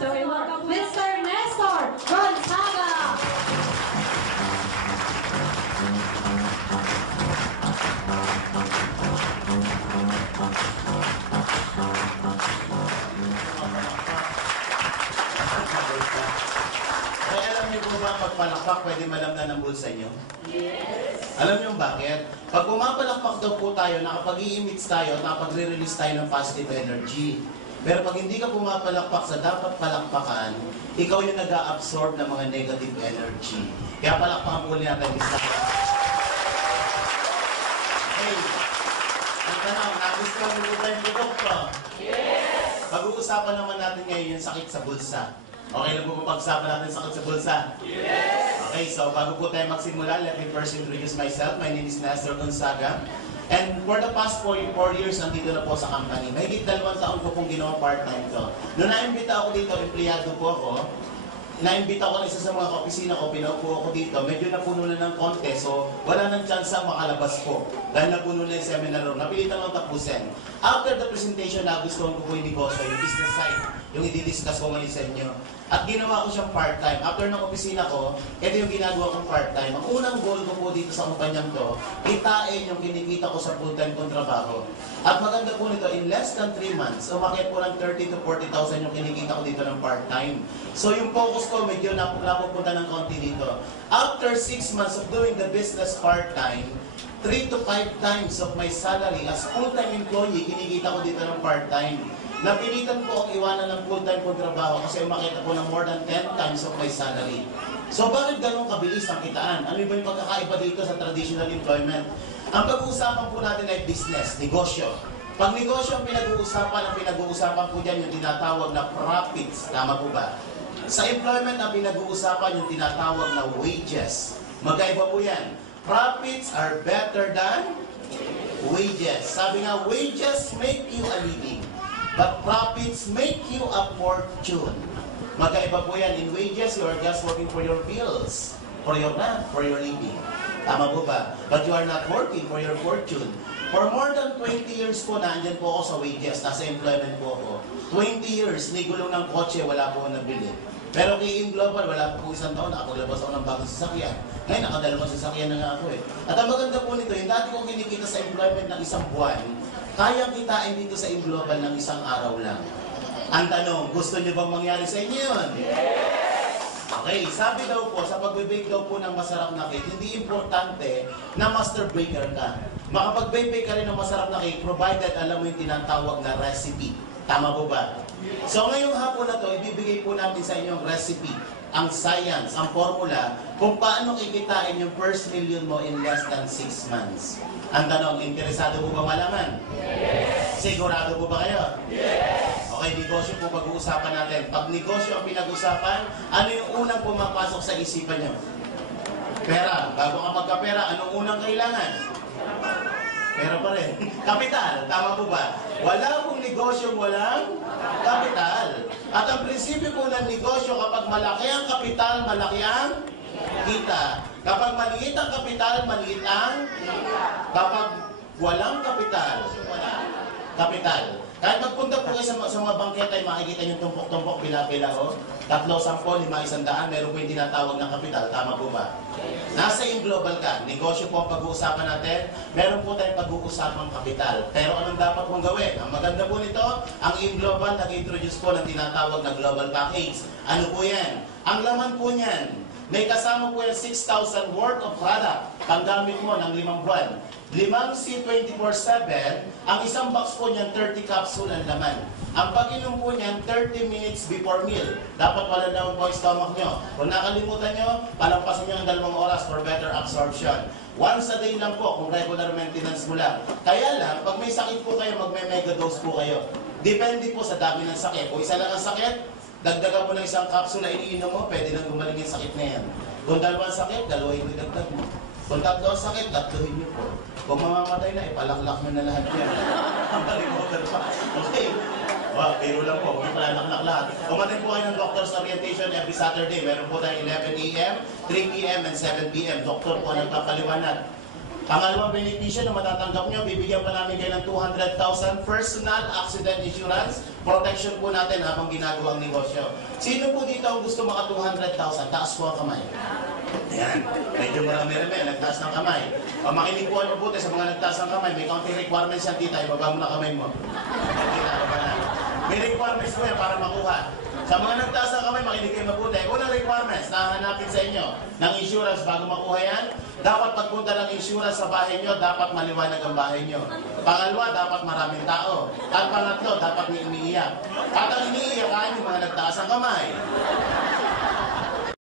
So, welcome Mr. Nestor Gonzaga. Ay, alam niyo po ba, pag palakpak, pwede malamnan ng bulsa niyo? Yes. Alam niyo bakit? Pag pumapalakpak daw po tayo, nakapag-i-emit tayo, nakapag-re-release tayo ng positive energy. Pero pag hindi ka pumapalakpak sa dapat palakpakan, ikaw yung nag-a-absorb ng mga negative energy. Kaya palakpakan po natin, Mr. Hey, ang tanong, nagustuhan mo po ba yung produkto? Yes! Pag-uusapan naman natin ngayon yung sakit sa bulsa. Okay na po ba pag-usapan natin sakit sa bulsa? Yes! Okay, so bago po tayo magsimula, let me first introduce myself. My name is Nestor Gonzaga. And for the past 4 years, nandito na po sa company. Mahigit 2 taon ko pong ginawa part-time to. Noong naimbita ako dito, empleyado po ako. Naimbita ko na isa sa mga opisina ko, pinaupo ako dito. Medyo napuno na ng konti, so wala nang chance makalabas po. Dahil napuno na yung seminar room. Napilitan lang tapusin. After the presentation, nagustuhan ko po yung negosyo, yung business side, yung i-discuss ko ngayon sa inyo. At ginawa ko siyang part-time. After ng opisina ko, ito yung ginagawa kong part-time. Ang unang goal ko po dito sa kumpanyang to, kitain yung kinikita ko sa full-time kong trabaho. At maganda po nito, in less than 3 months, umakit po ng 30,000 to 40,000 yung kinikita ko dito ng part-time. So yung focus ko, medyo napupunta ng konti dito. After 6 months of doing the business part-time, 3 to 5 times of my salary as full-time employee, kinikita ko dito ng part-time. Napilitan po ang iwanan ng full-time kong trabaho kasi umakita po ng more than 10 times of my salary. So bakit ganun kabilis ang kitaan? Ano ba yung pagkakaiba dito sa traditional employment? Ang pag-uusapan po natin ay business, negosyo. Pag negosyo ang pinag-uusapan po dyan yung tinatawag na profits. Tama po ba? Sa employment ang pinag-uusapan yung tinatawag na wages. Magkaiba po yan. Profits are better than wages. Sabi nga, wages make you a living. But profits make you a fortune. Magkaiba po yan. In wages, you are just working for your bills, for your rent, for your living. Tama po ba? But you are not working for your fortune. For more than 20 years po, naandyan po ako sa wages, nasa employment po ako. 20 years, nigulo ng kotse, wala po akong nabili. Pero kay In Global, wala po 1 taon, nakapaglabas ako ng bagong sasakyan. Ngayon, nakadalawang sasakyan na nga ako eh. At ang maganda po nito, yung dati kong kinikita sa employment ng 1 buwan, kayang kitain dito sa In Global ng 1 araw lang. Ang tanong, gusto niyo bang mangyari sa inyo yun? Yes! Okay, sabi daw po, sa pag-bake daw po ng masarap na cake, hindi importante na master baker ka. Makapag-bake ka rin ng masarap na cake, provided alam mo yung tinatawag na recipe. Tama po ba? So ngayong hapon na to, ibibigay po namin sa inyo ang recipe, ang science, ang formula, kung paano kikitain yung first million mo in less than 6 months. Ang tanong, interesado po ba malaman? Yes! Sigurado po ba kayo? Yes! Okay, negosyo po pag-uusapan natin. Pag negosyo ang pinag-usapan, ano yung unang pumapasok sa isipan nyo? Pera. Bago ka magkapera, anong unang kailangan? Pera pa rin. Kapital. Tama po ba? Wala pong negosyo, walang kapital. At ang prinsipyo po ng negosyo, kapag malaki ang kapital, malaki ang kita. Kapag maliit ang kapital, maliit ang kapag walang kapital, walang kapital. Kahit magpunta po kayo sa mga bangketa, ay makikita nyo tumpok-tumpok, bila-bila o. 3, 10, 5, 100, meron po yung tinatawag ng kapital. Tama po ba? Nasa In Global ka, negosyo po ang pag-uusapan natin, meron po tayong pag-uusapang kapital. Pero anong dapat mong gawin? Ang maganda po nito, ang In Global nag-introduce po ng tinatawag na Global Package. Ano po yan? Ang laman po niyan, may kasama po yung 6,000 worth of product. Panggamit mo ng 5 buwan. 5 C24/7, ang isang box po niyan, 30 capsule ang laman. Ang pag-inom po niyan, 30 minutes before meal. Dapat wala down po ang stomach nyo. Kung nakalimutan nyo, palampasin nyo ang 2 oras for better absorption. Once a day lang po, kung regular maintenance mo lang. Kaya lang, pag may sakit po kayo, magme-mega dose po kayo. Depende po sa dami ng sakit. Kung isa lang ang sakit, dagdagan mo ng 1 capsule na iniinom mo, pwede nang gumaling yung sakit na yan. Kung 2 sakit, 2 yung idagdag mo. Kung 3 sakit, 3 nyo po. Kung mamamatay na, ipalaklak mo na lahat yan. Ang palimutan pa. Okay. Wow, pero lang po, huwag ipalaklak lahat. Kumatin po kayo ng doctor's orientation every Saturday. Meron po tayong 11 a.m., 3 p.m., and 7 p.m. Doktor po nagpapaliwanag. Pangalawang benepisyo na matatanggap nyo, bibigyan pa namin kayo ng 200,000 personal accident insurance. Protection po natin habang ginagawa ang negosyo. Sino po dito ang gusto maka 200,000? Taas po ang kamay. Ayan, medyo marami-rami, nagtaas ng kamay. O makinig po ang mabuti sa mga nagtaas ng kamay. May counting requirements yan, tita. Ibaba mo na kamay mo. Tita, ibaba na. May requirements po yan para makuha. Sa mga nagtaas ng kamay, makinig kayo mabuti. Unang requirements na hahanapin sa inyo ng insurance bago makuha yan, dapat pagpunta ng insurance sa bahay nyo, dapat maliwanag ang bahay nyo. Pangalawa, dapat maraming tao. At pangatlo, dapat may umiiyak. At ang iniiyak ay yung mga nagtaas ng kamay.